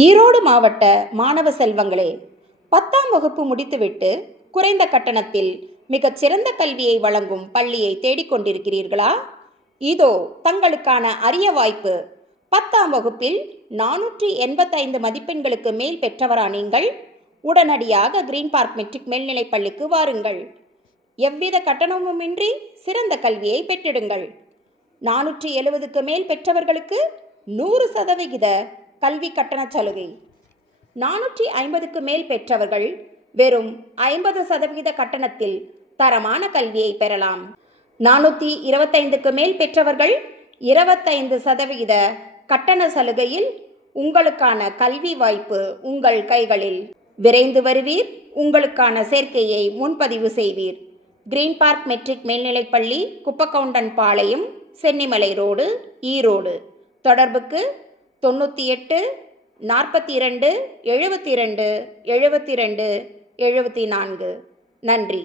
ஈரோடு மாவட்ட மாணவ செல்வங்களே, 10ஆம் வகுப்பு முடித்துவிட்டு குறைந்த கட்டணத்தில் மிகச்சிறந்த கல்வியை வழங்கும் பள்ளியை தேடிக்கொண்டிருக்கிறீர்களா? இதோ தங்களுக்கான அரிய வாய்ப்பு. 10ஆம் வகுப்பில் 485 மதிப்பெண்களுக்கு மேல் பெற்றவரா நீங்கள்? உடனடியாக கிரீன் பார்க் மெட்ரிக் மேல்நிலைப் பள்ளிக்கு வாருங்கள். எவ்வித கட்டணமுமின்றி சிறந்த கல்வியை பெற்றிடுங்கள். 470க்கு மேல் பெற்றவர்களுக்கு 100% கல்வி கட்டண சலுகை. 450க்கு மேல் பெற்றவர்கள் வெறும் 50% கட்டணத்தில் தரமான கல்வியை பெறலாம். 425க்கு மேல் பெற்றவர்கள் 25% கட்டண சலுகையில் உங்களுக்கான கல்வி வாய்ப்பு உங்கள் கைகளில். விரைந்து வருவீர், உங்களுக்கான சேர்க்கையை முன்பதிவு செய்வீர். கிரீன் பார்க் மெட்ரிக் மேல்நிலைப்பள்ளி, குப்பக்கவுண்டன் பாளையம், சென்னிமலை ரோடு, ஈரோடு. தொடர்புக்கு 98 42 72 72 74. நன்றி.